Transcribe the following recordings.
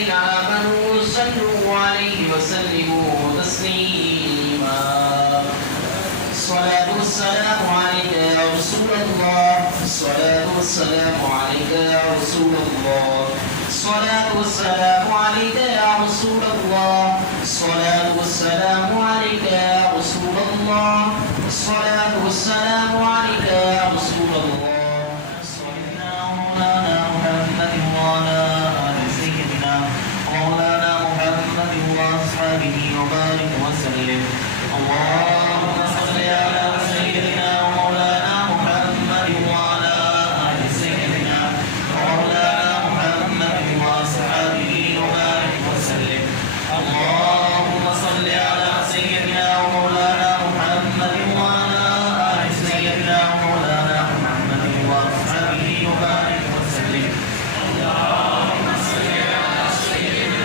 الذين آمنوا صلوا عليه وسلموا تسليما. الصلاة والسلام عليك يا رسول الله. الصلاة والسلام عليك يا رسول الله. الصلاة والسلام عليك يا رسول الله. الصلاة والسلام عليك يا رسول الله. الصلاة والسلام عليك يا رسول الله. صلى مولانا محمد وعلى آل سيدنا مولانا محمد وأصحابه وبارك وسلم. اللهم صل على سيدنا مولانا محمد وعلى آل سيدنا مولانا محمد وأصحابه وبارك وسلم. اللهم صل على سيدنا مولانا محمد وعلى آل سيدنا مولانا محمد وأصحابه وبارك وسلم. اللهم صل على سيدنا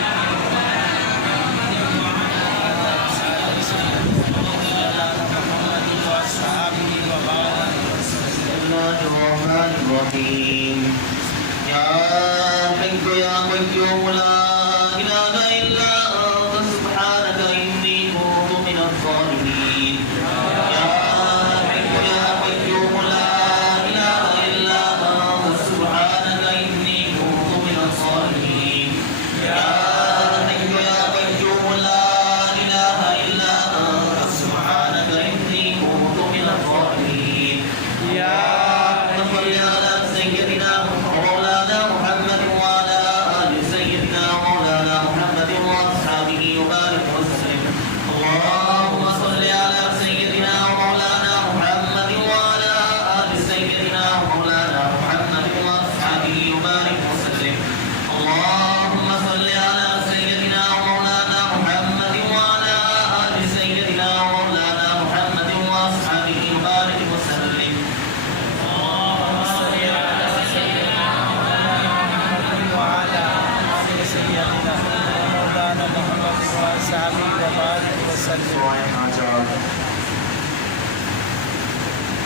الرحمن الرحيم. يا حي يا قيوم لا إله إلا أنت سبحانك إني كنت من الظالمين. يا حي يا قيوم لا إله إلا أنت سبحانك إني كنت من الظالمين. يا حي يا قيوم لا إله إلا أنت سبحانك إني كنت من الظالمين. يا صل على سيدنا مولانا محمد وعلى آل سيدنا مولانا محمد وأصحابه وبارك وسلم. اللهم صل على سيدنا مولانا محمد وعلى آل سيدنا مولانا محمد وأصحابه وبارك وسلم. اللهم صل على سيدنا مولانا محمد وعلى آل سيدنا مولانا محمد وأصحابه وبارك وسلم. اللهم صل على سيدنا مولانا محمد وعلى آل سيدنا مولانا محمد وأصحابه وبارك وسلم.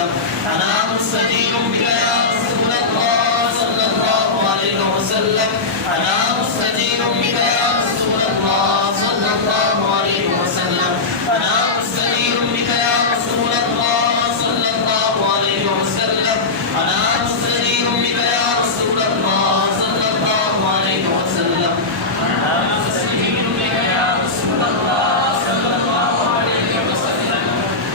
وسلم أنا مستجير بك يا رسول الله صلى الله عليه وسلم أنا مستجير بك يا رسول الله صلى الله عليه وسلم أنا مستجير بك يا رسول الله صلى الله عليه وسلم أنا مستجير بك يا رسول الله صلى الله عليه وسلم أنا مستجير بك يا رسول الله صلى الله عليه وسلم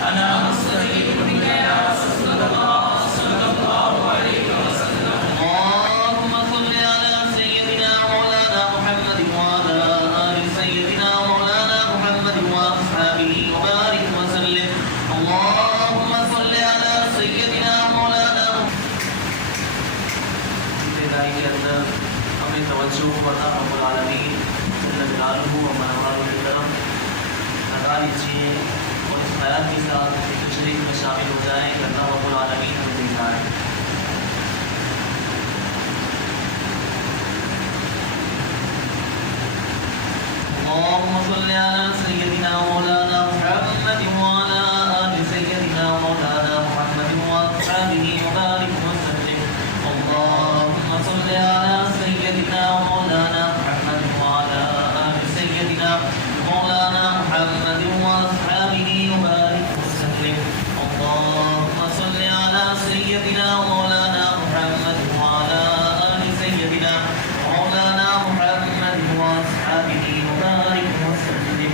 أنا مستجير بك يا رسول الله صلى الله عليه وسلم اللهم صل على سيدنا مولانا محمد وعلى آل سيدنا مولانا محمد وأصحابه وبارك وسلم اللهم صل على سيدنا مولانا کے اندر ہمیں توجہ عطا رب العالمین جل جلالہ و منوال کی طرف لگا لیجیے اور اس خیال کے ساتھ تشریف میں شامل ہو جائیں کہ اللہ رب العالمین ہمیں دکھائے اللهم صل على سيدنا مولانا محمد وعلى آل سيدنا مولانا محمد وأصحابه وبارك وسلم اللهم صل على سيدنا مولانا محمد وعلى آل سيدنا مولانا محمد وأصحابه وبارك وسلم اللهم صل على سيدنا مولانا محمد وعلى آل سيدنا مولانا محمد وأصحابه وبارك وسلم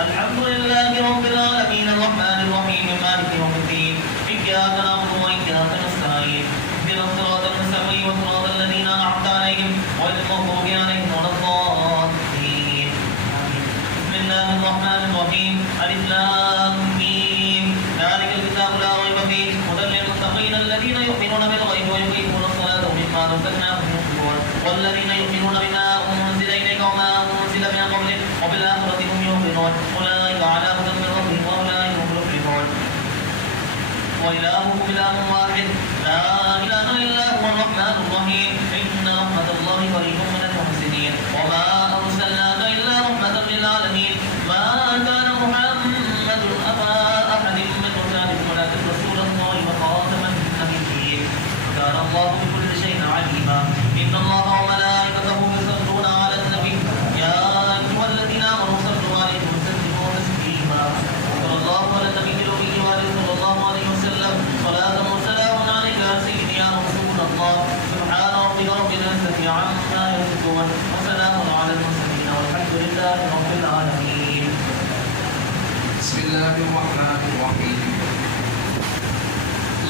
الحمد لله رب العالمين الرحمن الرحيم مالك يوم الدين إياك نعبد وإياك نستعين اهدنا الصراط المستقيم صراط الذين أنعمت عليهم غير المغضوب عليهم ولا الضالين بسم الله الرحمن الرحيم ألف لام ميم ذلك الكتاب لا ريب فيه هدى للمتقين الذين يؤمنون بالغيب ويقيمون الصلاة ومما رزقناهم ينفقون والذين يؤمنون بما أنزل إليك وما أنزل من قبلك وبالآخرة هم يوقنون أولئك على هدى من ربهم وأولئك هم المفلحون وإلهكم إله واحد لا إله إلا هو الرحمن الرحيم إن رحمة الله قريب من المحسنين وما أرسلناك إلا رحمة للعالمين ما كان محمد أبا أحد من رجالكم ولكن رسول الله وخاتم النبيين كان الله بكل شيء عليما إن الله وملائكته يصلون على النبي يا أيها الذين آمنوا صلوا عليه وسلموا تسليما صلى الله على النبي الأمي وآله صلى الله عليه وسلم صلاة وسلام عليك يا سيدي يا رسول الله سبحان ربك رب العزة عما يصفون وسلام على المرسلين والحمد لله رب العالمين. بسم الله الرحمن الرحيم.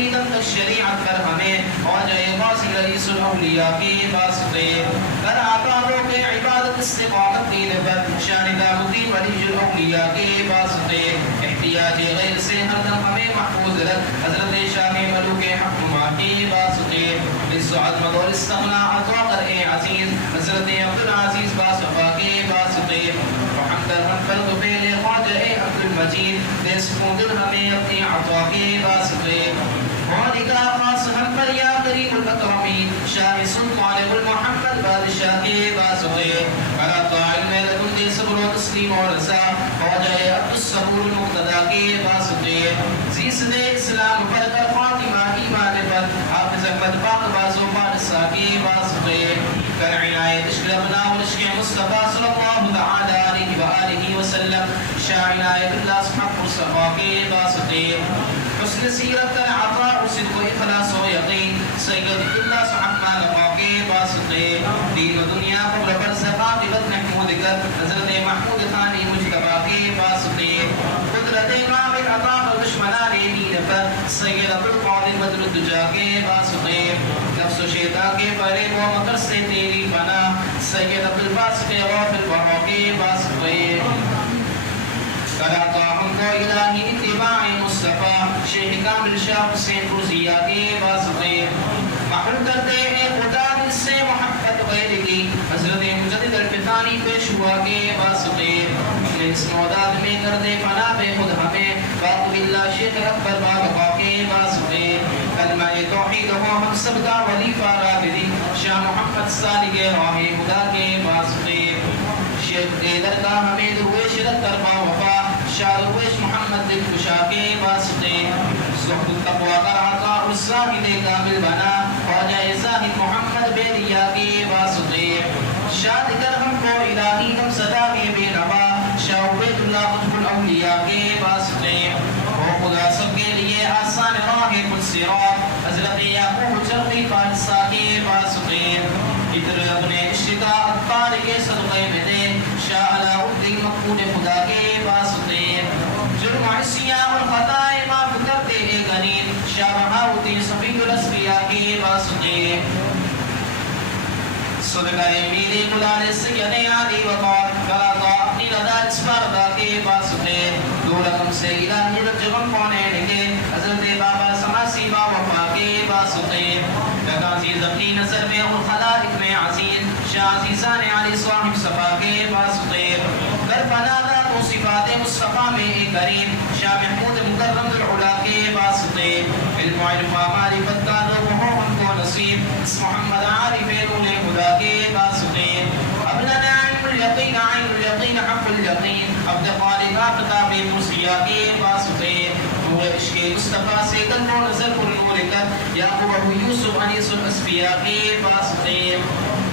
تجدید تک شریعت پر ہمیں خواجہ غازی رئیس الاولیاء کے واسطے کر عطا روک عبادت استقامت دین پر شان نظامالدین ولی الاولیاء کے واسطے احتیاج غیر سے ہر دم ہمیں محفوظ رکھ حضرت شاہ ملوک حق نما کے واسطے عز و عظمت اور استغنا عطا کر اے عزیز حضرت عبدالعزیز باصفا کے واسطے محمد خلق پہلے خواجہ عبد المجید دے سکون دل ہمیں اپنی عطا کے واسطے خالقہ خاص ہم پر یا قریب الاکرمین شاہ سلطان المحمد بادشاہ کے واسطے علاقہ علم لدن کے صبر و تسلیم و رضا خواجہ عبد الصبور المقتدہ کے واسطے زیسد اسلام پر کر فاطمہ ایمان پر حافظ احمد پاک بازو بارسا کے واسطے کر عنایت عشق ابنا و عشق مصطفیٰ صلی اللہ تعالی علیہ وآلہ وسلم شاہ عنایت اللہ سبحانہ صفا کے واسطے حسن سیرت کر عطا و صدق و اخلاص و یقین سید اللہ سبحانہ لقا کے واسطے دین و دنیا قبر پر ثقافت محمود کر حضرت محمود ثانی مجتبہ کے واسطے قدرت قابل عطا و دشمنان دین پر سید عبد القادر بدر الدجا کے واسطے نفس و شیطان کے فریب و مکر سے تیری بنا سید عبد الباسط غافل بہا کے واسطے کراتا ہم کو الہی اتباع مصطفیٰ شیخ کامل شاہ حسین روزیہ کے واسطے محروم کرتے ہیں خدا دل سے محبت غیر کی حضرت مجدد الفتانی پیش ہوا کے واسطے اپنے اس موداد میں کر دے فنا بے خود ہمیں باقب اللہ شیخ اکبر بابا کے واسطے کلمہ توحید ہو ہم سب کا ولیفہ رابدی شاہ محمد صالح راہ خدا کے واسطے شیخ ایدر کا ہمیں درویش رد کرما وفا شاہ درویش محمد دل کشا کے واسطے زہد التقوی کا عطا الزاہد کامل بنا خواجہ زاہد محمد بیدیا کے واسطے شاد کر ہم کو الہی ہم صدا کے بے نوا شاہ عبید اللہ قطب الاولیاء کے واسطے او خدا سب کے لیے آسان راہ کل صراط حضرت یعقوب چرقی فارسہ کے واسطے ادھر اپنے عشقہ اطفال کے صدقے میں دے شاہ علاء الدین مقبول خدا کے واسطے جرم عصیاں اور خطائے معاف کرتے اے غنیم شاہ بہاؤدین صفی الاسفیاء کے واسطے صدقہ میرے قلال سید علی وقار کراتا اپنی رضا اسفردہ کے واسطے دو رقم سے الہی رجبن پانے لگے حضرت بابا سماسی وفا کے واسطے عزیز اپنی نظر میں اور خلائق میں عزیز شاہ عزیزان علی صاحب صفا کے واسطے در پناہ و صفات مصطفیٰ میں ایک کریم شاہ محمود مکرم العلا کے واسطے علم و عرفہ معرفت کا لوگ ہو ان کو نصیب اس محمد عارف رول خدا کے واسطے اب لنا علم الیقین عین الیقین حق الیقین عبد خالقہ کتاب موسیٰ کے واسطے نور عشق مصطفیٰ سے قلب و نظر پر نور کر یعقوب ابو یوسف انیس الاسفیاء کے واسطے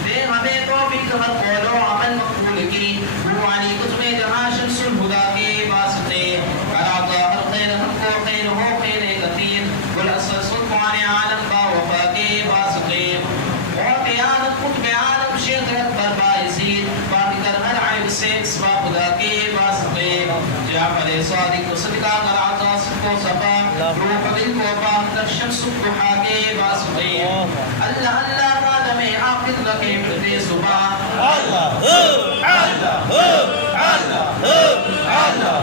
دے ہمیں توفیق ہر قول و عمل مقبول کی وہ علی قطب جہاں شمس الہدا کے واسطے کراتا ہر خیر ہم کو خیر ہو خیر کثیر والاصل سلطان عالم با وفا کے واسطے اور قیادت قطب عالم شیخ اکبر بایزید باقی کر ہر عیب سے اسوا خدا کے واسطے جعفر صادق و صدقہ کر عطا صدق و صفا روح دل کو باقی شمس الضحا کے واسطے اللہ اللہ قادم آخر لکے مردے صبح اللہ اللہ اللہ اللہ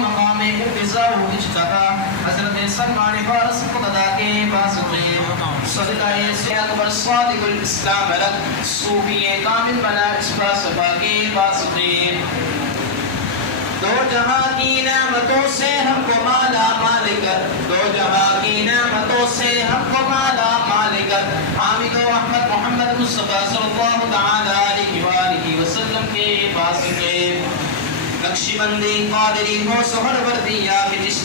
مقام ارتضاء اجتبا حضرت سلمان فارس خدا کے واسطے صدقہ سے اکبر صادق الاسلام لک صوفی کامل بنا اسفا صفا کے واسطے دو جہاں کی نعمتوں سے ہم کو مالا مال کر دو جہاں کی نعمتوں سے ہم کو مالا مال کر حامد و احمد محمد مصطفیٰ صلی اللہ تعالی علیہ وآلہ وسلم کے واسطے نقشبندی قادری ہو سہر وردی یا کہ جس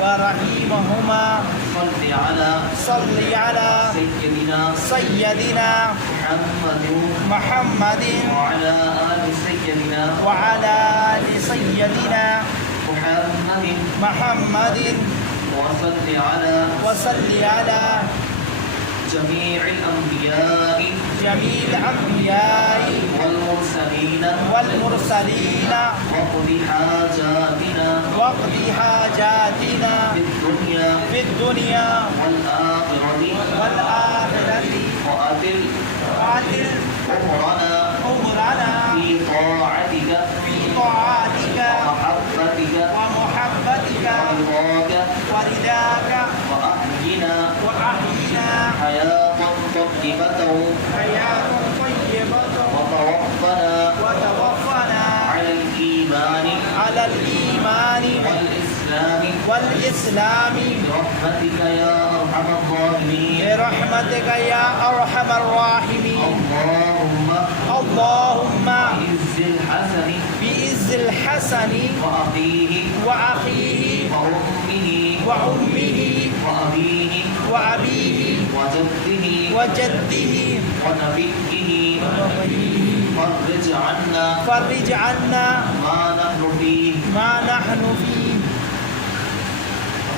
ورحيمهما صل على سيدنا محمد وعلى آل سيدنا محمد وصل على جميع الأنبياء والمرسلين واقض حاجاتنا في الدنيا والآخرة وأتل أمرنا في طاعتك ومحبتك ورضاك وأحينا حياة طيبة وتوفنا على الإيمان والإسلام برحمتك يا أرحم الراحمين اللهم بإذ الحسن وأخيه وأمه وأبيه وجده ونبيه فرج عنا ما نحن فيه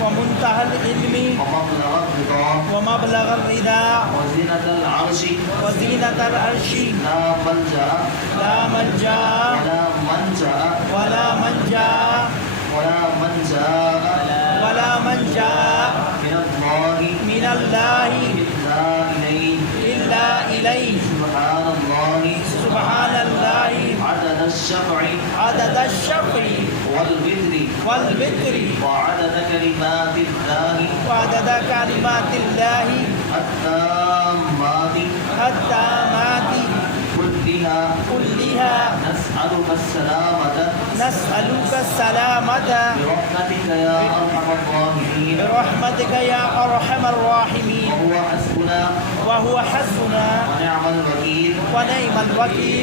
ومنتهى العلم ومبلغ الرضا وزينة العرش لا ملجأ ولا منجا من الله إلا إليه سبحان الله عدد الشفع والوتر وعدد كلمات الله التامات كلها نسألك السلامة نسألك السلامة برحمتك يا أرحم الراحمين برحمتك يا أرحم الراحمين وهو حسبنا ونعم الوكيل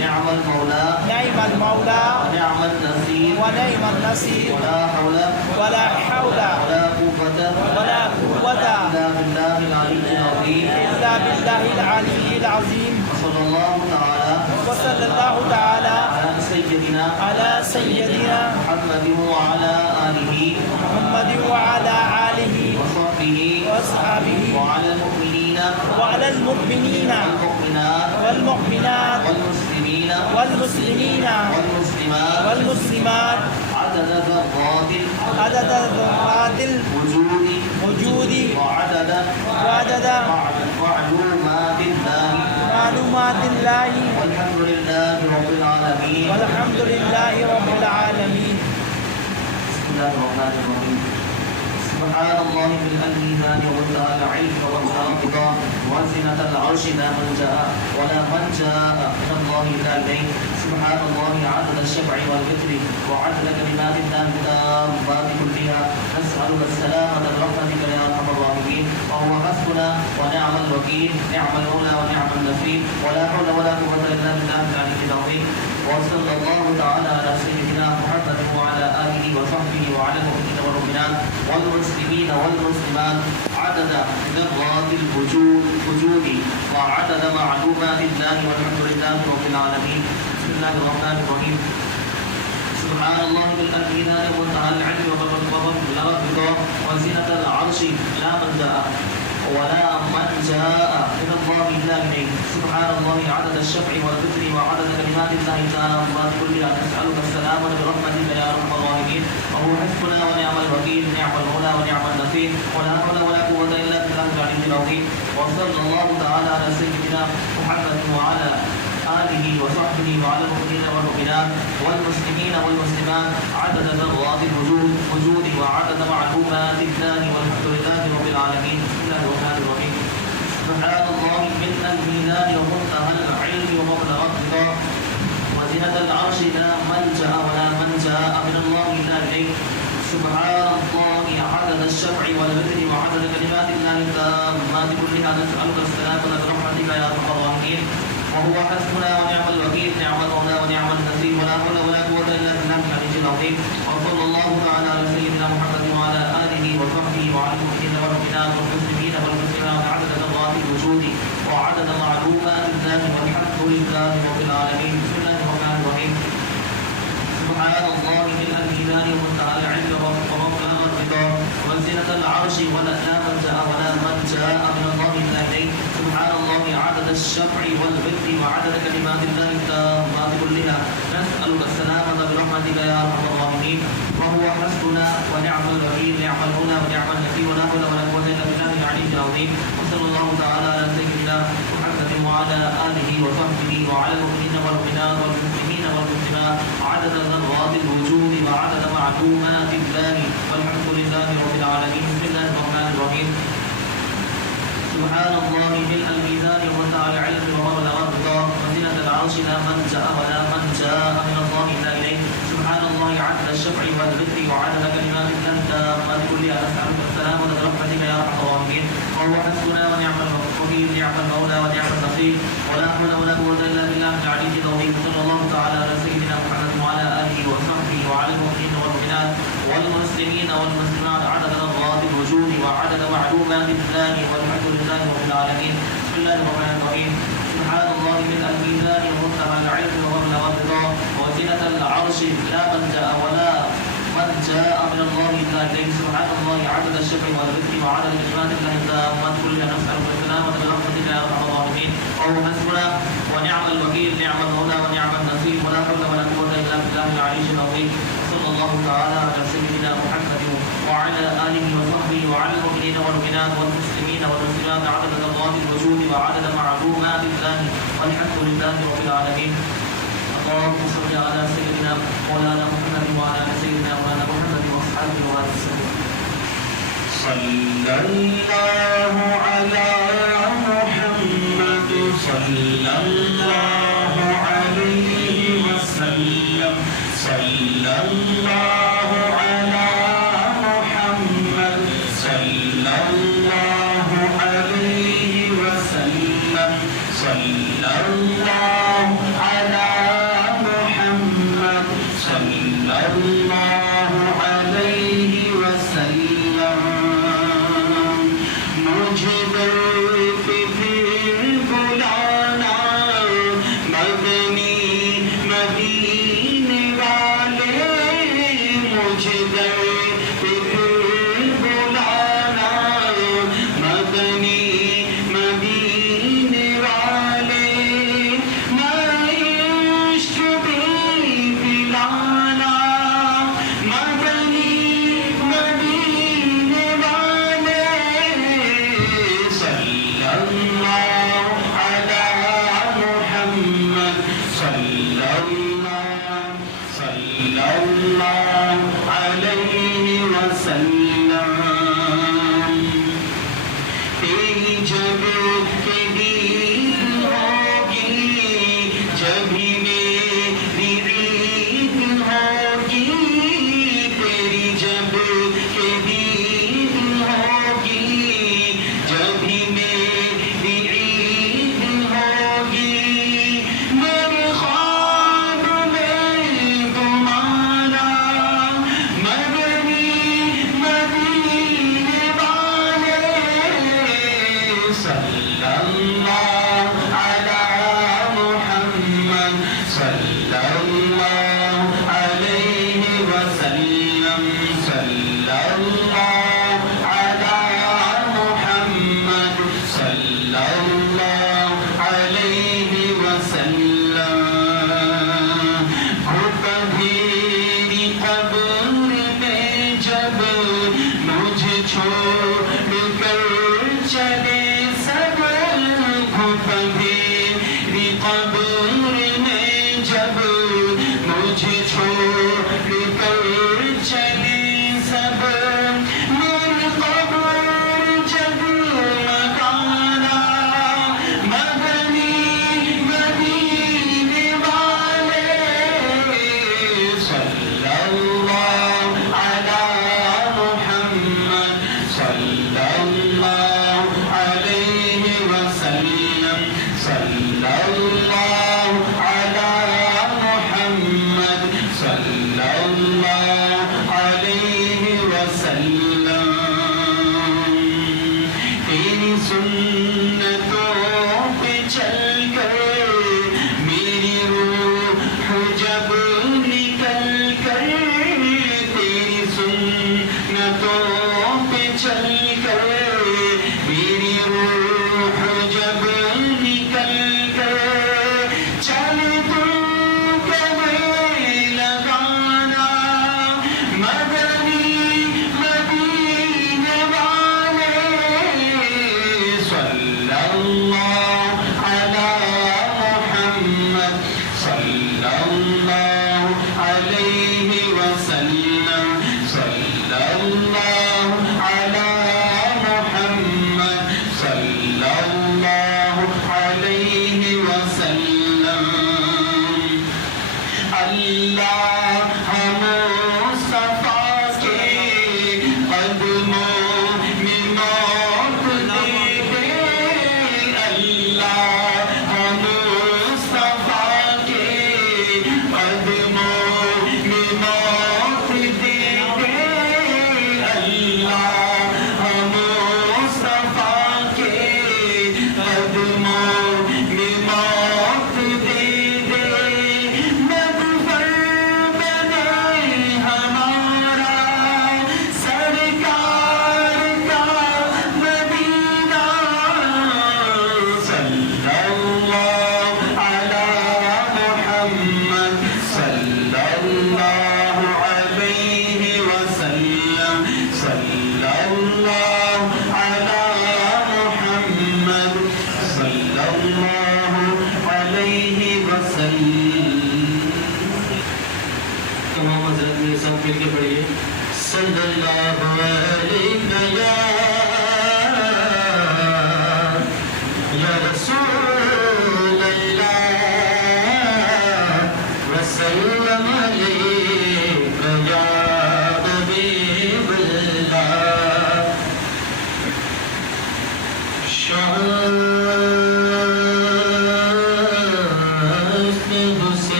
نعم المولى نعم المولى ونعم النصير ولا حول ولا قوة إلا إلا بالله العلي العظيم صلى الله وصلى الله تعالى على سيدنا محمد وعلى آله وصحبه وعلى المؤمنين والمؤمنات والمسلمين والمسلمات عدد ذرات الوجود وعدد وعدد معلومات الله معلومات الله والحمد لله رب العالمين. بسم الله الرحمن الرحيم. سبحان الله من الميزان ومنتهى العلم والقضاء وزنة العرش لا ملجأ ولا منجا من الله إلا إليه. سبحان الله عدد الشفع والفطر وعدد كلمات الله التامات كلها. نسألك السلامة برحمتك يا أرحم الراحمين وهو حسبنا ونعم الوكيل نعم المولى ونعم النصير ولا حول ولا قوة إلا بالله العلي العظيم. وصلى الله تعالى على سيدنا محمد وعلى آله وصحبه وعلى المؤمنين والمؤمنات والمسلمين والمسلمات عدد ذرات الوجود وعدد معلومات الله والحمد لله رب العالمين. بسم الله الرحمن الرحيم. سبحان الله بالأمينات ومنتهى العلم ومبلغ الرضا وزنة العرش لا من جاء ولا من جاء من الله إلا إليه. سبحان الله عدد الشفع والفطر وعدد كلمات الله التامات كلها. نسألك السلامة برحمتك يا أرحم الراحمين وهو حسبنا ونعم الوكيل نعم المولى ونعم النصير ولا حول ولا قوة إلا بالله العلي العظيم. وصلى الله تعالى على سيدنا محمد وعلى آله وصحبه وعلى المؤمنين والمؤمنات والمسلمين والمسلمات عدد ذرات الوجود وعدد معلومات الله والحمد لله رب العالمين. بسم الله الرحمن الرحيم. سبحان الله من الميزان ومنتهى العلم ومبلغ الرضا وزنة العرش لا ملجأ ولا منجا من الله إلا إليه. سبحان الله عدد الشفع والوتر وعدد كلمات الله التامات كلها. نسألك السلامة برحمتك يا أرحم الراحمين وهو حسبنا ونعم الوكيل نعم المولى ونعم النصير ولا حول ولا قوة إلا بالله العلي العظيم. وصلى الله تعالى على سيدنا محمد وعلى آله وصحبه وعلى المؤمنين والمؤمنات والمسلمين والمسلمات عدد ذرات الوجود وعدد معلومات الله والحمد لله رب العالمين. بسم الله الرحمن الرحيم. سبحان الله من الميزان ومنتهى العلم ومبلغ الرضا وزنة العرش ولا من جاء ولا من جاء من الله إلا إليه. سبحان الله عدد الشفع والفطر وعدد كلمات الله التامات كلها. نسألك السلامة برحمتك يا أرحم الراحمين وهو حسبنا ونعم الوكيل نعم المولى ونعم النصير ولا حول ولا قوة إلا بالله العلي العظيم. وصلى الله تعالى على سيدنا محمد وعلى آله وصحبه وعلى المؤمنين والمؤمنات والمسلمين والمسلمات عدد ذرات الوجود وعدد معلومات الله والحمد لله رب العالمين. بسم الله الرحمن الرحيم. سبحان الله ملء الميزان ومنتهى العلم ومبلغ الرضا وزنة العرش لا من جاء ولا من جاء من الله إلا إليه. سبحان الله عدد الشفع والذكر وعدد كلمات الله التامات كلها. نسألك السلامة برحمتك يا أرحم الراحمين وهو حسبنا ونعم الوكيل نعم المولى ونعم النصير ولا حول ولا قوة إلا بالله العلي العظيم. صلى الله تعالى على سيدنا محمد وعلى آله وصحبه وعلى المؤمنين والمؤمنات والمسلمين والمسلمات عدد ذرات الوجود وعدد معلومات الله والحمد لله رب العالمين. بسم الله الرحمن الرحيم. سبحان الله من الميزان ومنتهى العلم ومبلغ الرضا وزنة العرش لا من جاء ولا من جاء من الله إلا إليه. سبحان الله عدد الشفع والذكر وعدد كلمات الله التامات كلها. نسألك السلامة برحمتك يا أرحم الراحمين وهو حسبنا ونعم الوكيل نعم المولى ونعم النصير ولا حول ولا قوة إلا بالله العلي العظيم. وصلى الله تعالى على سيدنا محمد وعلى آله وصحبه وعلى المؤمنين والمؤمنات والمسلمين والمسلمات عدد ذرات الوجود وعدد معلومات الله والحمد لله رب العالمين. اللهم صل على سيدنا مولانا محمد وعلى آل سيدنا مولانا محمد وأصحابه وسلم. صلى الله على محمد صلى الله عليه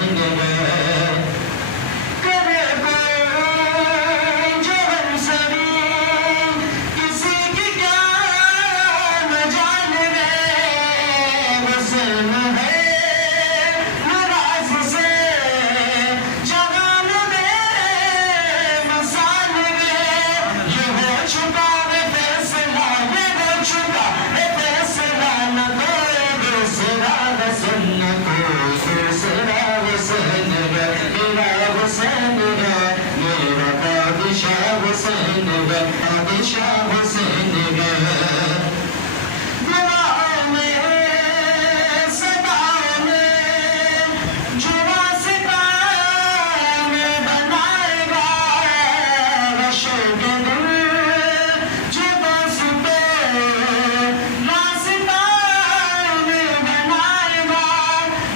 حسین ہے کرے کوئی جو ہم سبھی کسی کی کیا نہ جان رہے حسین ہے نراز سے جوان میں مسال میں یہ ہو چکا ہے فیصلہ یہ ہو چکا ہے فیصلہ نہ کوئی دوسرا حسین نہ کوئی دوسرا حسین ہے میرا حسین ہے میرا بادشاہ حسین ہے بادشاہ حسین ہے دعاؤں میں صداؤں میں جو واسطہ میں بنائے گا رشوں کے دل جو واسطے راستہ میں بنائے گا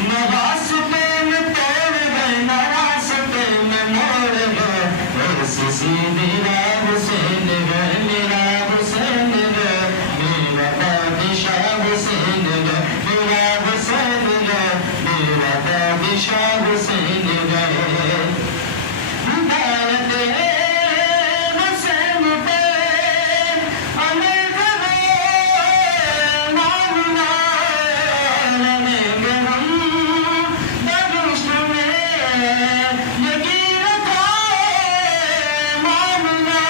نہ واسطے میں توڑ گئے نہ راستے میں موڑ گئے ایسی سیدھی راہ حسین ہے میرا حسین ہے میرا بادشاہ حسین ہے میرا حسین ہے میرا بادشاہ حسین ہے مبارک ہے حسین پہ عمل کرو ماننا رہیں گے ہم درست میں یقین رکھو ماننا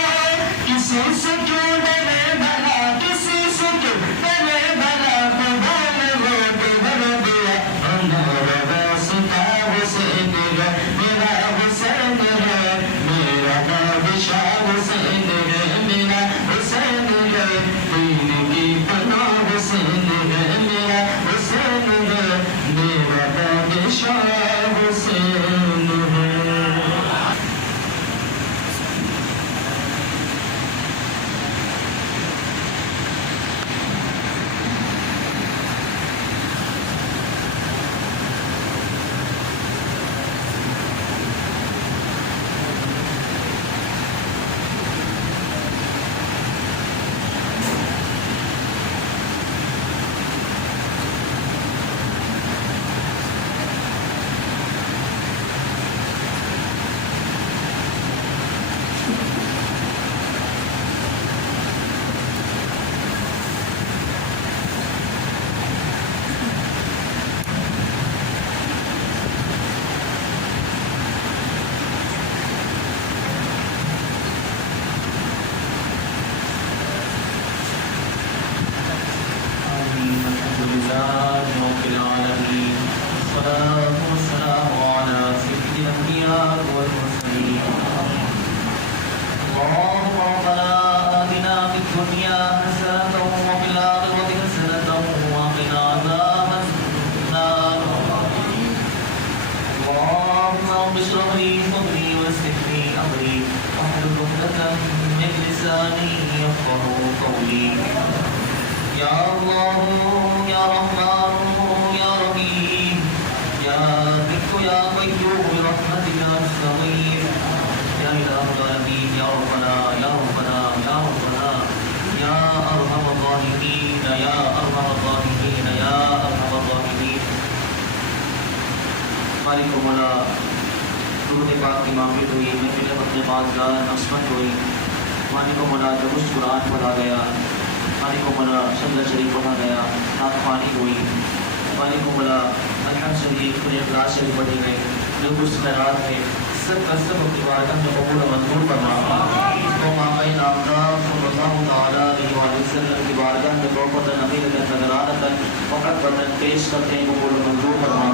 کسی سے کیوں ڈرے بھلا کسی سے کیوں ڈرے بھلا تو بول وہ تو بھر دیا ہمارا واسطہ حسین ہے میرا حسین ہے میرا بادشاہ حسین ہے میرا حسین ہے دین کی پناہ حسین ہے میرا حسین ہے میرا بادشاہ حسین ہے مالک و مولا درود پاک کی مانگی ہوئی محفل اپنے بازگار نقصمت ہوئی مالک و مولا جب اس قرآن پڑھا گیا مالک و مولا شمدہ شریف پڑھا گیا نعت خوانی ہوئی مالک و مولا الحمد شریف پورے اخلاص شریف پڑھی گئی جو کچھ خیرات ہے سب کا سب اپنی بارگاہ میں قبول و منظور فرما تو آقا نامدار صلی اللہ تعالیٰ علیہ وآلہ وسلم کی بارگاہ میں توبۃ نبی نظرانتاً وقت بدن پیش کرتے ہیں قبول و منظور فرما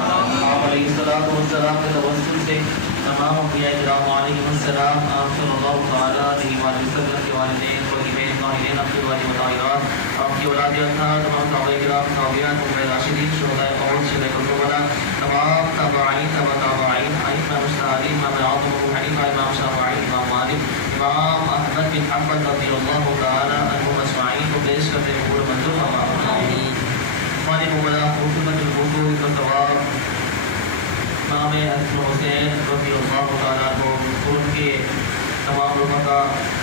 آپ علیہ الصلوۃ والسلام کے توسل سے تمام انبیاء کرام علیہم السلام آپ صلی اللہ تعالیٰ علیہ وآلہ وسلم کے والدین والدین والدین آپ کے والد والدات آپ کی اولاد اطہار تمام صحابہ کرام صحابیات و راشدین شہداء احد شہداء کربلا تمام تابعین تابعین ائمہ مجتہدین امام اعظم ابو حنیفہ امام شافعی امام مالک امام احمد بن حنبل رضی اللہ تعالیٰ عنہم اجمعین کو پیش کرتے ہیں قبول منظور فرما مالک مولا حکومت الوضو ثواب امام حسن حسین رضی اللہ تعالیٰ کو ان کے تمام رفقا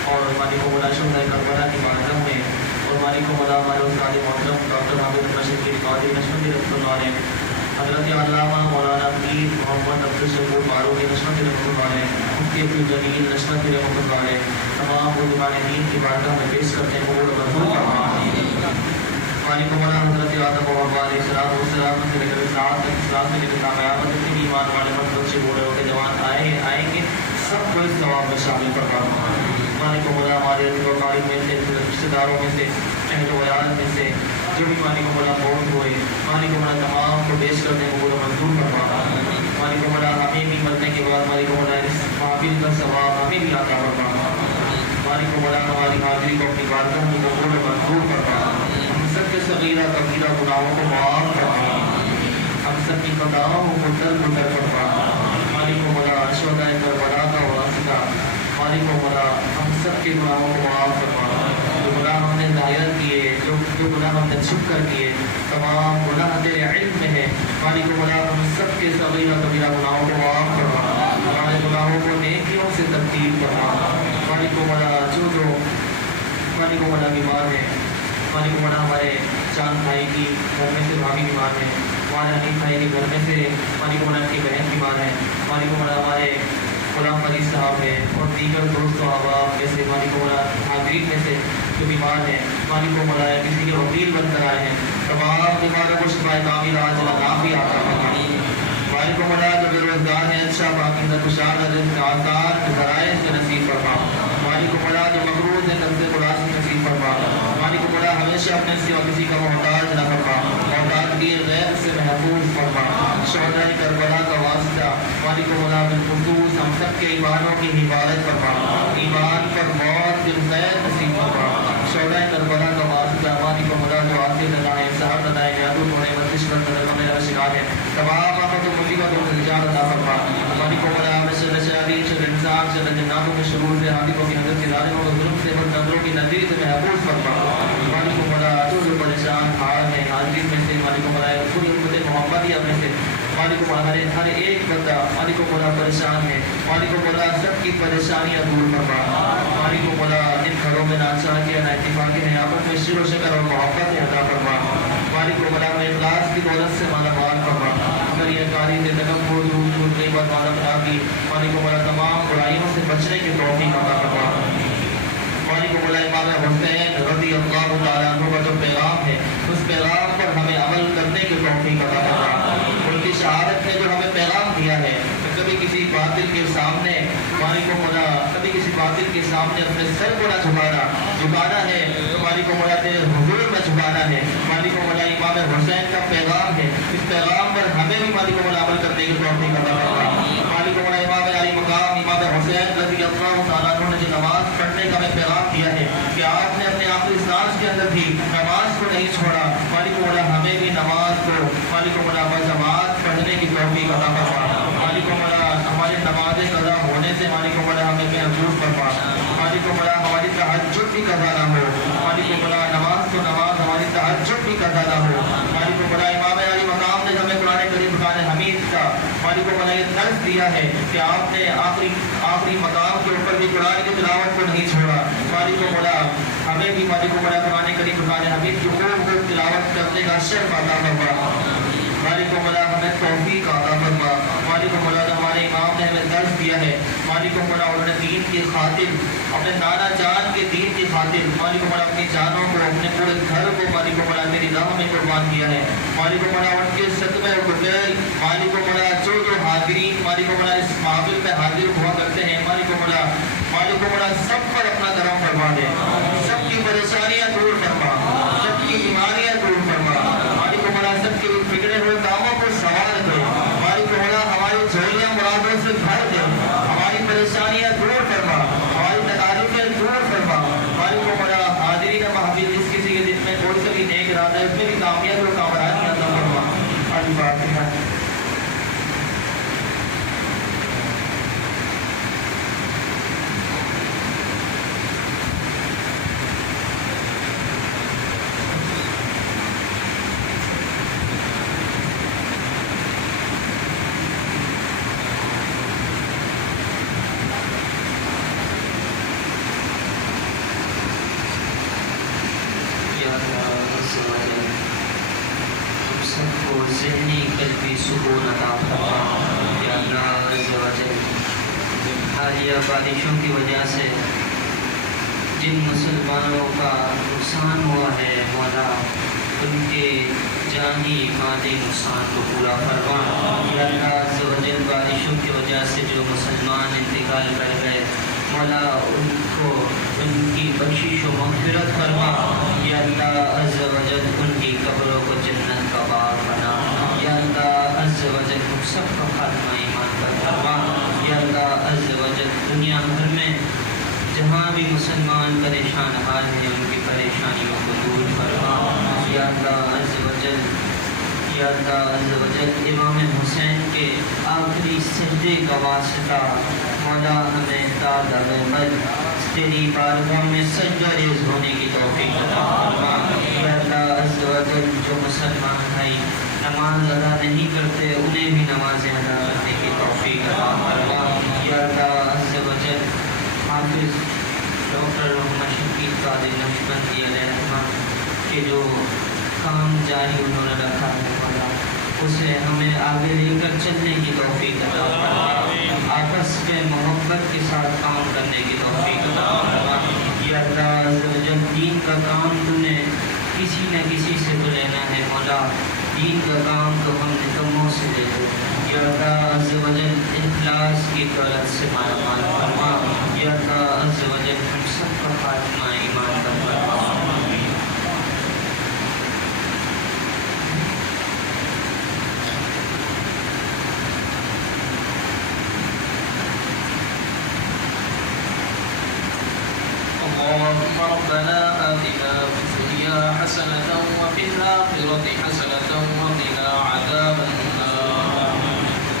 اور مالک مولا شہداء کربلا کی بارگاہ میں اور مالک مولا ہمارے استاد محترم ڈاکٹر حامد رشید کی قاضی نشمندی رحمۃ اللہ علیہ حضرت علامہ مولانا پیر محمد عبدالشکور فاروقی نشمت رحمۃ اللہ علیہ، مفتی عبدالجلیل نشمت رحمۃ اللہ علیہ، تمام علماء دین کی بارگاہ میں پیش کرتے ہیں قبول و منظور فرمائیں۔ مالک مولا حضرت آدم و حوا علیہ السلام سے لے کر ساتھ تک اسلام سے لے کر قیامت تک کی ایمان والے مطلب سے بوڑھے ہو کے جوان آئیں گے، سب کو اس ثواب میں شامل فرما۔ مالک مولا ہمارے قریب میں سے، رشتہ داروں میں سے، اہل و عیال میں سے جو بھی مالک مولا موت ہوئے، مالک مولا تمام کو پیش کرنے کو قبول و منظور فرما۔ مالک مولا ہمیں بھی مرنے کے بعد مالک مولا اس محفل کا ثواب ہمیں بھی عطا فرما۔ مالک مولا ہماری حاضری کو اپنی بارگاہ میں قبول و منظور فرما۔ ہم سب کے صغیرہ کبیرہ گناہوں کو معاف فرما، ہم سب کی خطاؤں کو در گزر فرما۔ مالک مولا شہدائے کربلا کا واسطہ، مالک مولا ہم سب کے گناہوں کو معاف فرما۔ جو گناہ ہم نے ظاہر کیے، جو گناہ ہم نے چھپ کر کیے، تمام گناہ تیرے علم میں ہے۔ مالک مولا ہم سب کے صغیرہ کبیرہ گناہوں کو معاف فرما، ہمارے گناہوں کو نیکیوں سے تبدیل فرما۔ مالک مولا جو مالک مولا بیمار ہے، مالک مولا ہمارے چاند بھائی کی گھر میں سے بھابھی بیمار ہے، ہمارے حنیف بھائی کے گھر میں سے مالک مولا کی بہن بیمار ہے، مالک مولا ہمارے غلام مریض صاحب ہے اور دیگر دوست و احباب جیسے مالک مولا حاضرین میں سے جو بیمار ہیں، مالک مولا کسی کے وکیل بن کر آئے ہیں، تمام بیماروں کو شفا کامل عاجلہ نافع عطا فرما۔ مالک مولا جو بے روزگار ہیں، اچھا پاکیزہ کشادہ رزق آسان ذرائع سے نصیب فرما۔ مالک مولا جو مقروض ہیں قرض خلاص نصیب فرما۔ مالک مولا ہمیشہ اپنے سوا کسی کا محتاج نہ فرما، محتاجگی غیر سے محفوظ فرما۔ شہدائے کربلا کا واسطہ مالک مولا بالخصوص ہم سب کے ایمانوں کی حفاظت فرما، ایمان پر موت بالخیر نصیب فرما۔ شہدائے کربلا کا واسطہ مالک مولا جو آخر لگائے صاحب لگائے جادو توڑے ورزش پر میرا شکار ہے، تمام آفت و مصیبتوں سے نجات عطا فرما۔ مالک مولا شر شیاطین، شر انسان، شر جناتوں کے شرور سے، حادثوں کی حضرت کے ظالموں کے ظلم سے، بد نظروں کی نظیر سے محفوظ فرما۔ مالک مولا جو پریشان حال ہے حاضرین میں سے، مالک مولا پوری امت محمدیہ میں سے مالک مولا ہر ایک بندہ مالک مولا پریشان ہے، مالک مولا سب کی پریشانیاں دور فرما۔ مالک مولا جن گھروں میں ناچاکی ہے، نااتفاقی ہے، آپس میں شر و شکر اور محبت عطا فرما۔ مالک مولا میں اخلاص کی دولت سے مالا مال فرما، اگر یہ کاری سے تکبر دور غیبت مالا خرابی، مالک مولا تمام برائیوں سے بچنے کی توفیق عطا فرما۔ مالک مولا امام حسین رضی اللہ تعالیٰ عنہ کا جو پیغام ہے، اس پیغام پر ہمیں عمل کرنے کی توفیق عطا فرما۔ ان کی شہادت نے جو ہمیں پیغام دیا ہے کہ کبھی کسی باطل کے سامنے مالک مولا کبھی کسی باطل کے سامنے اپنے سر کو نہ جھکانا ہے تو مالک مولا تیرے حضور میں جھکانا ہے۔ مالک مولا امام حسین کا پیغام ہے، اس پیغام پر ہمیں بھی مالک مولا عمل کرنے کی توفیق عطا فرما۔ مالک مولا امام علی مقام امام حسین رضی اللہ تعالیٰ عنہ نے جو نماز پڑھنے کا ہمیں پیغام دیا ہے کہ آپ نے اپنے آخری سانس کے اندر بھی نماز کو نہیں چھوڑا، مالک مولا ہمیں بھی نماز کو مالک مولا بجماعت پڑھنے کی توفیق عطا فرما۔ مالک مولا ہماری نمازیں قضا ہونے سے مالک مولا ہمیں محفوظ فرما۔ مالک مولا ہماری تہجد بھی قضا نہ ہو، مالک مولا نماز تو نماز ہماری تہجد بھی قضا نہ ہو۔ مالک مولا امام علی مقام نے ہمیں قرآن کریم قرآن حمید کا مالک مولا یہ درس دیا ہے کہ آپ نے آخری مقام کے اوپر بھی قرآن کی تلاوت کو نہیں چھوڑا۔ مالک مولا ہمیں بھی مالک مولا قرآن کریم قرآن حمید کی خوب تلاوت کرنے کا شرف عطا فرما۔ مالک مولا ہمیں توفیق عطا فرما۔ مالک مولا ہمارے امام نے ہمیں درس دیا ہے، مالک مولا انہوں نے دین کی خاطر اپنے نانا جان کے دین کی خاطر مالک مولا اپنی جانوں کو اپنے پورے گھر کو مالک مولا تیری راہ میں قربان کیا ہے۔ مالک مولا ان کے صدقے و فضیل مالک مولا جو حاضرین مالک مولا اس محفل میں حاضر ہوا کرتے ہیں، مالک مولا سب پر اپنا کرم فرما دے، سب کی پریشانیاں دور فرما، سب کی بیماریاں دور فرما۔ مالک مولا سب کے بگڑے ہوئے کاموں کو سنوار دے، مالک مولا ہماری جھولیاں مرادوں سے بھر دے، ہماری پریشانیاں دور فرما، ہماری تکالیفیں دور فرما۔ مالک مولا حاضرین محفل جس کسی کے دل میں کوئی سا بھی نیک ارادہ ہے اس میں بھی کامیابی اور کامرانی عطا فرما۔ الفاتحہ۔ بھی سکون عطا فرما یا اللہ عز و جل۔ حالیہ بارشوں کی وجہ سے جن مسلمانوں کا نقصان ہوا ہے مولا ان کے جانی مالی نقصان کو پورا فرما یا اللہ عز و جل۔ بارشوں کی وجہ سے جو مسلمان انتقال کر گئے مولا ان کو ان کی بخشش و مغفرت فرما یا اللہ عز و جل۔ ان کی قبروں کو جنت کا باغ بنا یا اللہ عز و جل۔ ہم سب کا خاتمہ ایمان پر فرما یا اللہ عز و جل۔ دنیا بھر میں جہاں بھی مسلمان پریشان حال ہیں ان کی پریشانیوں کو دور فرما یا اللہ عز و جل۔ یا اللہ عز و جل امام حسین کے آخری سجدے کا واسطہ مولا ہمیں داد تیری بارگاہ میں سجدہ ریز ہونے کی توفیق عطا فرما یا اللہ عز و جل۔ جو مسلمان بھائی نماز ادا نہیں کرتے انہیں بھی نمازیں ادا کرنے کی توفیق عطا فرما یا اللہ عز و جل۔ حافظ ڈاکٹر محمد شفیع قادری نقشبندی علیہ الرحمہ کے جو کام جاری انہوں نے رکھا ہے مولا اسے ہمیں آگے لے کر چلنے کی توفیق عطا فرما، آپس میں محبت کے ساتھ کام کرنے کی توفیق عطا فرما یا اللہ عز و جل۔ دین کا کام تو نے کسی نہ کسی سے تو لینا ہے مولا، دین کا کام تو ہم نکموں سے لے لو یا اللہ عز و جل۔ اخلاص کی دولت سے مالا مال فرما یا اللہ عز و جل۔ ہم سب کا خاتمہ ایمان کا فرما۔ اللهم ربنا آتنا في الدنيا حسنة وفي الآخرة حسنة وقنا عذاب النار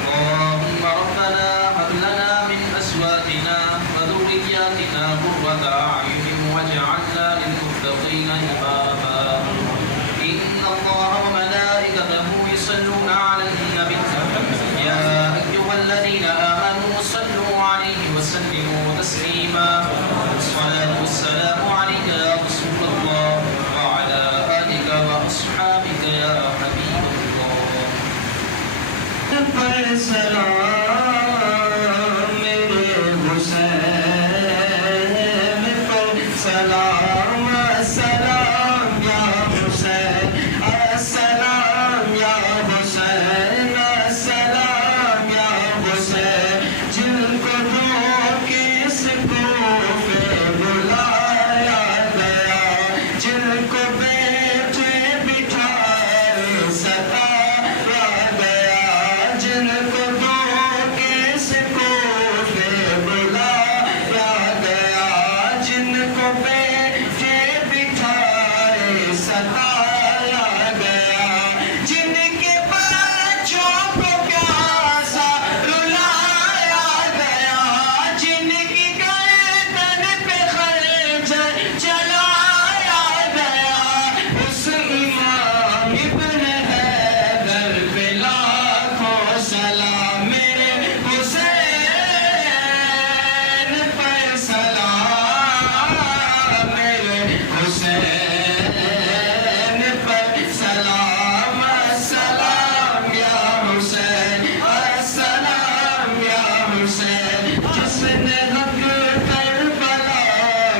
اللهم ربنا هب لنا من أزواجنا وذرياتنا قرة أعين واجعلنا للمتقين إماما إن الله وملائكته يصلون على النبي يا أيها الذين آمنوا صلوا عليه وسلموا تسليما الصلاة والسلام عليك يا رسول الله وعلى آلك وأصحابك يا حبيب الله پر سلام میرے حسین پر سلام السلام یا حسین السلام یا حسین السلام یا حسین جن کو دھوکے سے کوفے بلایا گیا جن کو بیٹھے بٹھائے ستایا گیا جن کو دھوکے سے کوفے بلایا گیا جن کو بیٹھے بٹھائے ستایا گیا جن کے بچوں کو پیاسا رلایا گیا جن کی گردن پہ خنجر چلایا گیا اس امام ابن حیدر پہ لاکھوں سلام میرے حسین پر سلام میرے حسین پر سلام السلام یا حسین السلام یا حسین جس نے حق کربلا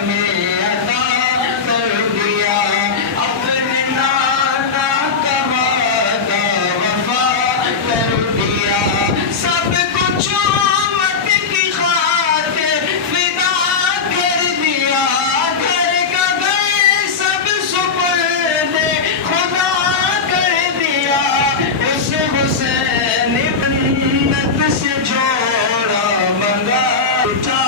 میں عطا کر دیا اپنے نانا کا وعدہ وفا کر دیا سب کچھ امت کی خاطر فدا کر دیا گھر کا گھر سب سپرد خدا کر دیا اس حسین ابنت سے جوڑا منگا اٹھا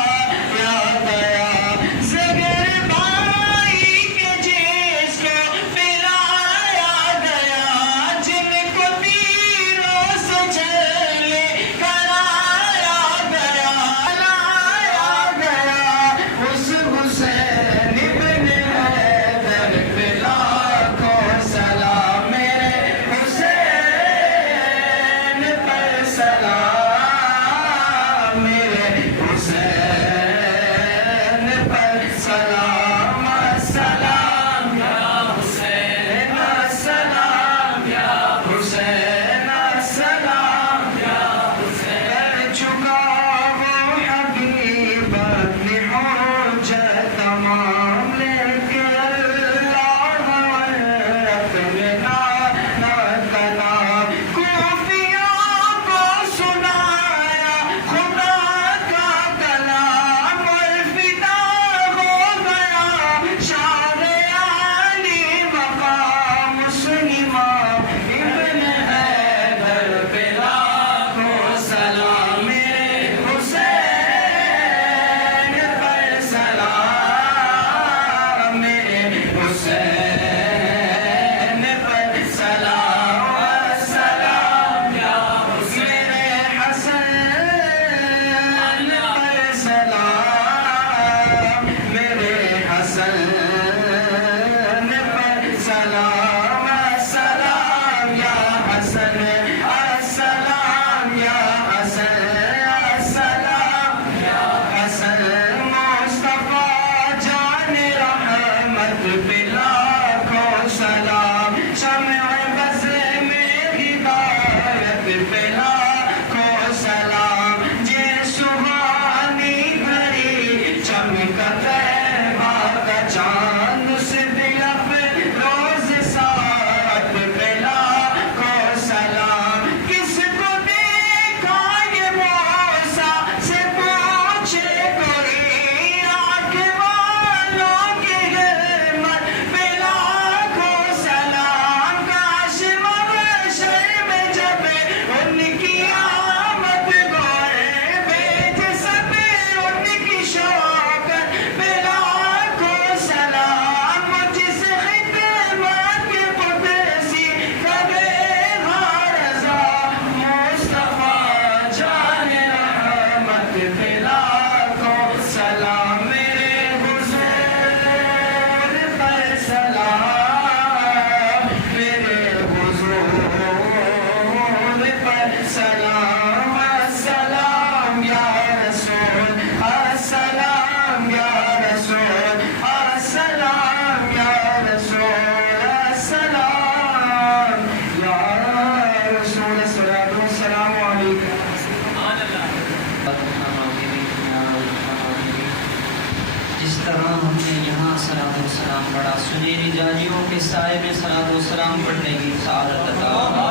طرح ہم نے یہاں صلاۃ و سلام پڑھا، سنہری جالیوں کے سائے میں صلاۃ و سلام پڑھنے کی سعادت عطا فرما۔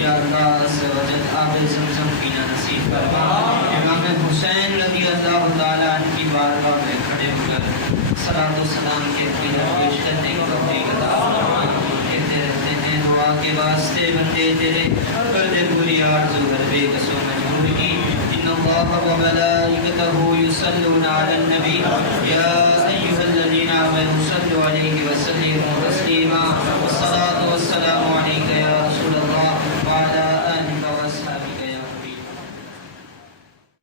یا اللہ عز و جل آب زمزم پینا نصیب فرما۔ امام حسین رضی اللہ تعالیٰ عنہ کی بارگاہ میں کھڑے ہو کر صلاۃ و سلام کے پیش کرنے کی توفیق عطا فرما۔ کہتے رہتے ہیں دعا کے واسطے بندے تیرے کر دے پوری آرزو ہر بے کسو مجبور کی۔ ان اللہ و ملائکتہ یصلون علی النبی یا ایھا الذین آمنوا صلوا علیہ وسلموا تسلیما۔